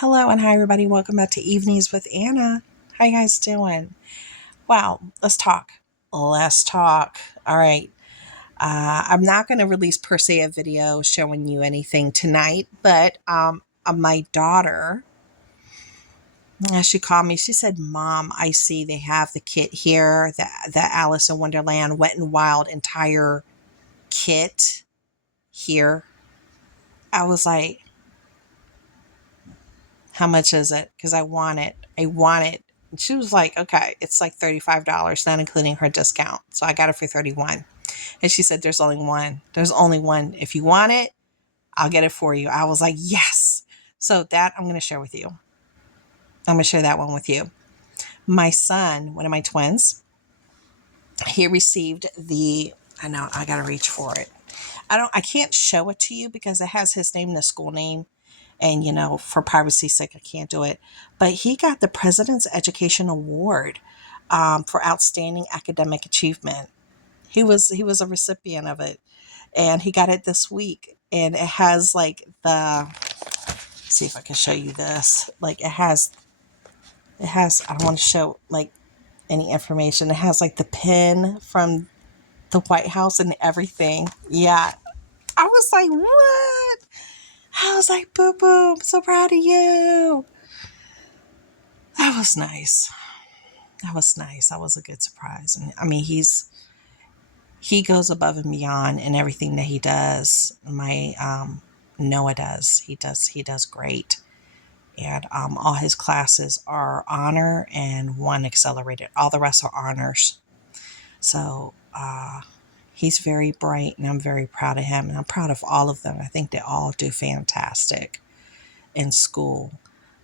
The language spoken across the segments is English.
Hello and hi everybody. Welcome back to Evenings with Anna. How you guys doing? Wow, let's talk. Let's talk. All right. I'm not going to release per se a video showing you anything tonight, but my daughter, she called me. She said, "Mom, I see they have the kit here, the Alice in Wonderland Wet and Wild entire kit here." I was like, "How much is it? Because I want it. I want it." And she was like, "Okay, it's like $35, not including her discount." So I got it for 31. And she said, "There's only one. There's only one. If you want it, I'll get it for you." I was like, "Yes." So that I'm going to share with you. I'm going to share that one with you. My son, one of my twins, he received I know I got to reach for it. I can't show it to you because it has his name and the school name. And, for privacy's sake, I can't do it. But he got the President's Education Award for outstanding academic achievement. He was a recipient of it, and he got it this week. And it has like let's see if I can show you this. Like it has. I don't want to show like any information. It has like the pin from the White House and everything. Yeah, I was like, what? I was like, boo boo, I'm so proud of you. That was nice. That was nice. That was a good surprise. And I mean, he goes above and beyond in everything that he does. My Noah does. He does great. And all his classes are honor and one accelerated. All the rest are honors. So he's very bright, and I'm very proud of him. And I'm proud of all of them. I think they all do fantastic in school.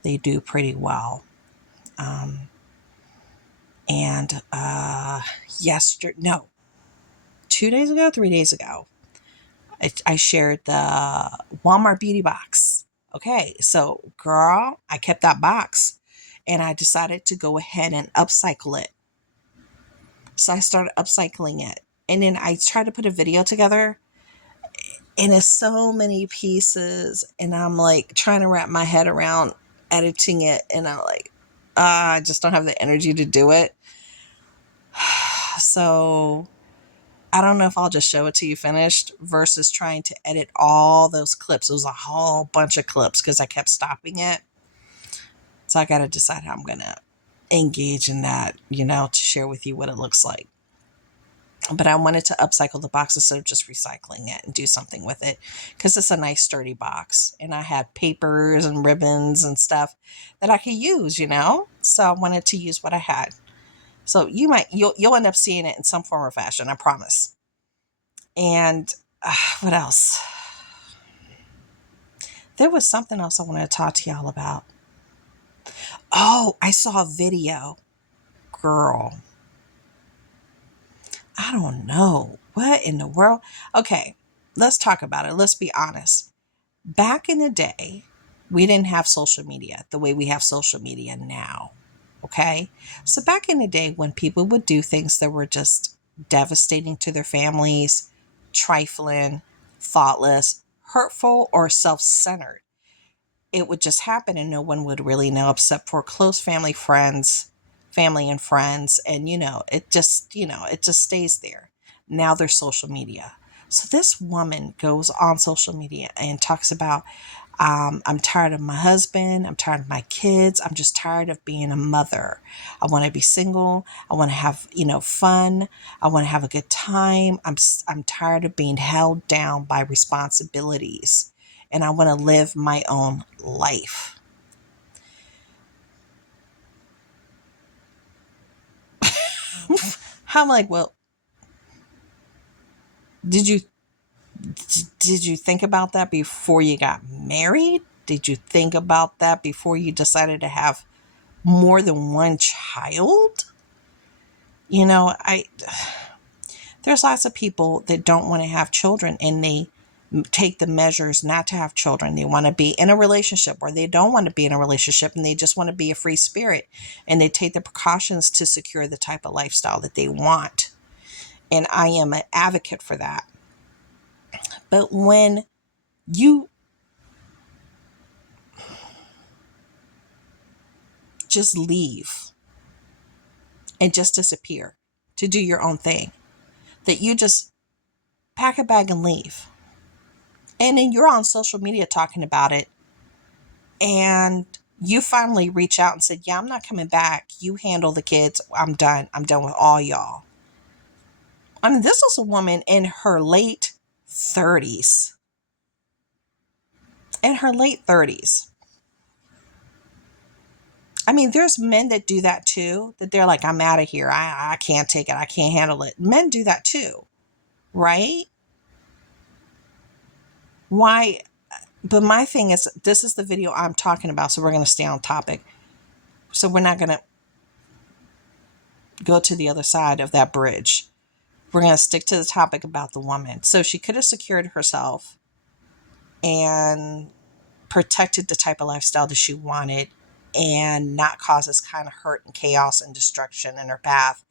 They do pretty well. Um, and yesterday, no, 2 days ago, 3 days ago, I shared the Walmart beauty box. Okay, so girl, I kept that box and I decided to go ahead and upcycle it. So I started upcycling it. And then I tried to put a video together, and it's so many pieces. And I'm like trying to wrap my head around editing it. And I'm like, I just don't have the energy to do it. So I don't know if I'll just show it to you finished versus trying to edit all those clips. It was a whole bunch of clips because I kept stopping it. So I got to decide how I'm going to engage in that, to share with you what it looks like. But I wanted to upcycle the box instead of just recycling it and do something with it because it's a nice sturdy box. And I had papers and ribbons and stuff that I could use. So I wanted to use what I had. So you'll end up seeing it in some form or fashion, I promise. And what else? There was something else I wanted to talk to y'all about. Oh, I saw a video. Girl, I don't know. What in the world? Okay, let's talk about it. Let's be honest. Back in the day, we didn't have social media the way we have social media now. Okay? So back in the day when people would do things that were just devastating to their families, trifling, thoughtless, hurtful, or self centered, it would just happen and no one would really know except for close family and friends. And, it just stays there. Now there's social media. So this woman goes on social media and talks about, I'm tired of my husband. I'm tired of my kids. I'm just tired of being a mother. I want to be single. I want to have, fun. I want to have a good time. I'm tired of being held down by responsibilities, and I want to live my own life. I'm like, well, did you did you think about that before you got married? Did you think about that before you decided to have more than one child? I there's lots of people that don't want to have children, and they take the measures not to have children. They want to be in a relationship, or they don't want to be in a relationship and they just want to be a free spirit, and they take the precautions to secure the type of lifestyle that they want. And I am an advocate for that. But when you just leave and just disappear to do your own thing, that you just pack a bag and leave. And then you're on social media talking about it, and you finally reach out and said, yeah, I'm not coming back. You handle the kids. I'm done. I'm done with all y'all. I mean, this was a woman in her late 30s. In her late 30s. I mean, there's men that do that too, that they're like, I'm out of here. I can't take it. I can't handle it. Men do that too, right? Why? But my thing is, this is the video I'm talking about, so we're going to stay on topic. So we're not going to go to the other side of that bridge. We're going to stick to the topic about the woman. So she could have secured herself and protected the type of lifestyle that she wanted and not cause this kind of hurt and chaos and destruction in her path,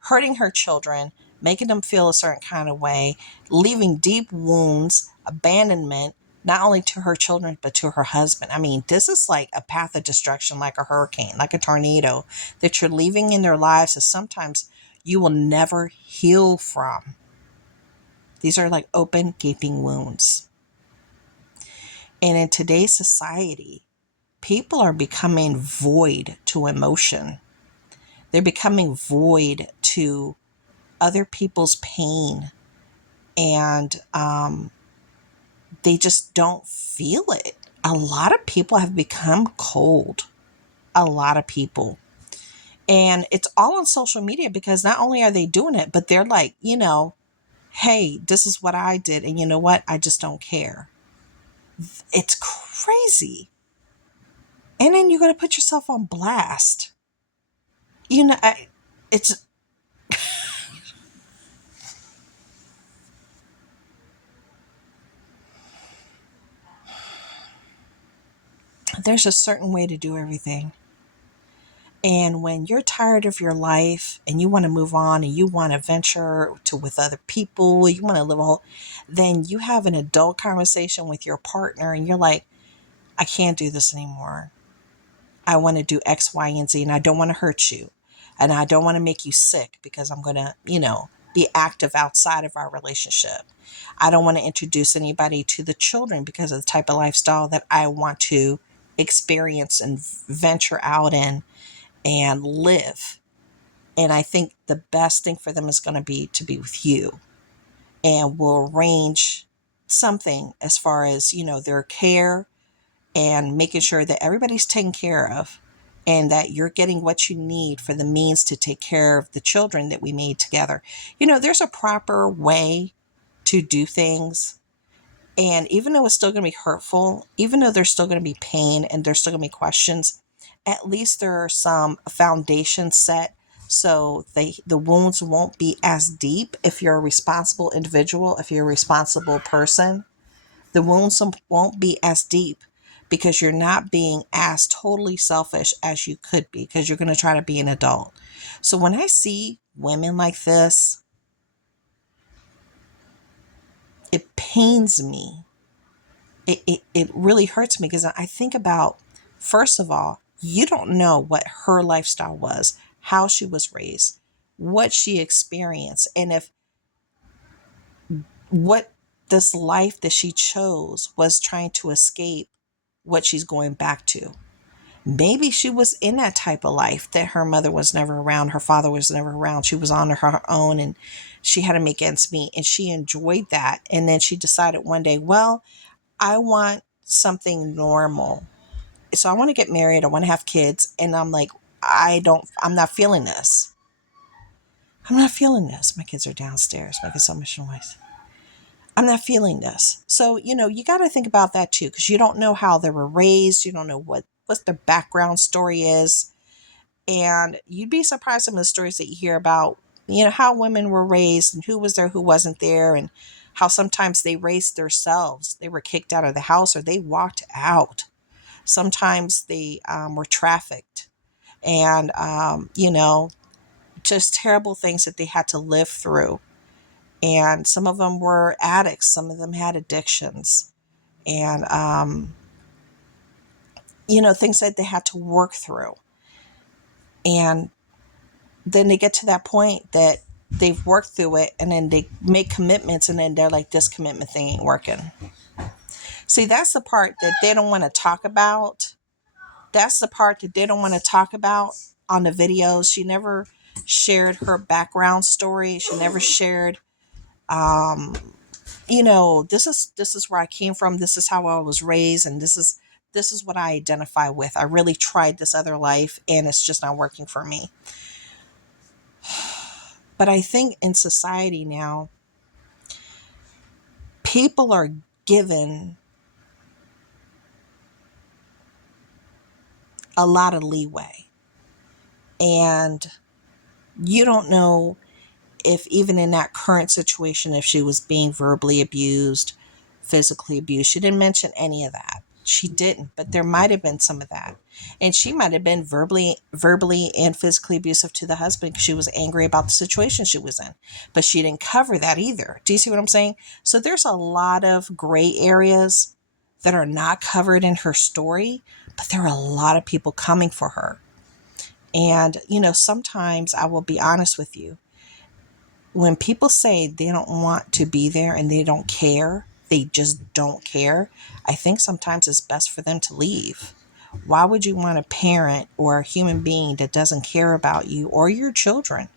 hurting her children, making them feel a certain kind of way, leaving deep wounds, abandonment, not only to her children, but to her husband. I mean, this is like a path of destruction, like a hurricane, like a tornado that you're leaving in their lives that sometimes you will never heal from. These are like open, gaping wounds. And in today's society, people are becoming void to emotion. They're becoming void to other people's pain. And they just don't feel it. A lot of people have become cold. A lot of people. And it's all on social media, because not only are they doing it, but they're like, hey, this is what I did. And you know what? I just don't care. It's crazy. And then you're going to put yourself on blast. It's there's a certain way to do everything. And when you're tired of your life and you want to move on and you want to venture to with other people, you want to live then you have an adult conversation with your partner and you're like, I can't do this anymore. I want to do X, Y, and Z, and I don't want to hurt you. And I don't want to make you sick because I'm going to, be active outside of our relationship. I don't want to introduce anybody to the children because of the type of lifestyle that I want to experience and venture out in and live. And I think the best thing for them is going to be with you. And we'll arrange something as far as, their care and making sure that everybody's taken care of and that you're getting what you need for the means to take care of the children that we made together. There's a proper way to do things. And even though it's still going to be hurtful, even though there's still going to be pain and there's still going to be questions, at least there are some foundation set so the wounds won't be as deep if you're a responsible individual, if you're a responsible person. The wounds won't be as deep because you're not being as totally selfish as you could be because you're going to try to be an adult. So when I see women like this, it pains me. It really hurts me because I think about, first of all, you don't know what her lifestyle was, how she was raised, what she experienced, and if what this life that she chose was trying to escape what she's going back to. Maybe she was in that type of life that her mother was never around, her father was never around. She was on her own and she had to make ends meet and she enjoyed that. And then she decided one day, well, I want something normal. So I want to get married. I want to have kids. And I'm like, I'm not feeling this. I'm not feeling this. My kids are downstairs making so much noise. I'm not feeling this. So, you got to think about that too, because you don't know how they were raised. You don't know what their background story is. And you'd be surprised some of the stories that you hear about, how women were raised and who was there, who wasn't there, and how sometimes they raised themselves. They were kicked out of the house or they walked out. Sometimes they were trafficked and, just terrible things that they had to live through. And some of them were addicts. Some of them had addictions and, things that they had to work through. And then they get to that point that they've worked through it, and then they make commitments, and then they're like, this commitment thing ain't working. See, that's the part that they don't want to talk about. That's the part that they don't want to talk about on the videos. She never shared her background story. She never shared, um, this is where I came from. This is how I was raised, and this is what I identify with. I really tried this other life, and it's just not working for me. But I think in society now, people are given a lot of leeway. And you don't know if, even in that current situation, if she was being verbally abused, physically abused. She didn't mention any of that. She didn't, but there might have been some of that. And she might have been verbally and physically abusive to the husband because she was angry about the situation she was in. But she didn't cover that either. Do you see what I'm saying? So there's a lot of gray areas that are not covered in her story, but there are a lot of people coming for her. And, sometimes I will be honest with you. When people say they don't want to be there and they don't care, they just don't care, I think sometimes it's best for them to leave. Why would you want a parent or a human being that doesn't care about you or your children?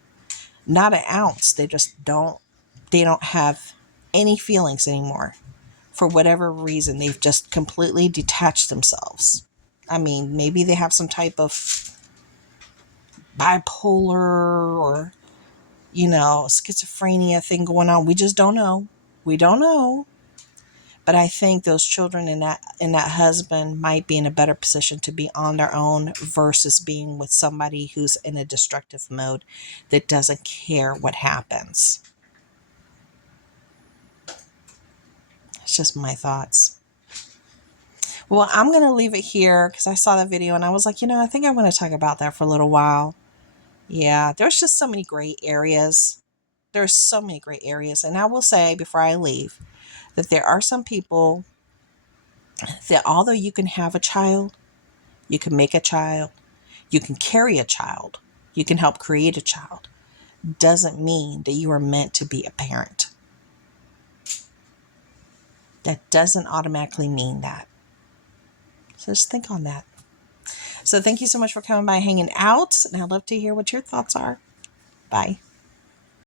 Not an ounce. They don't have any feelings anymore. For whatever reason, they've just completely detached themselves. I mean, maybe they have some type of bipolar or schizophrenia thing going on. We just don't know. We don't know. But I think those children and that husband might be in a better position to be on their own versus being with somebody who's in a destructive mode that doesn't care what happens. It's just my thoughts. Well, I'm going to leave it here because I saw that video and I was like, I think I want to talk about that for a little while. Yeah, there's just so many gray areas. There's so many gray areas. And I will say before I leave that there are some people that, although you can have a child, you can make a child, you can carry a child, you can help create a child, doesn't mean that you are meant to be a parent. That doesn't automatically mean that. So just think on that. So thank you so much for coming by, hanging out, and I'd love to hear what your thoughts are. Bye.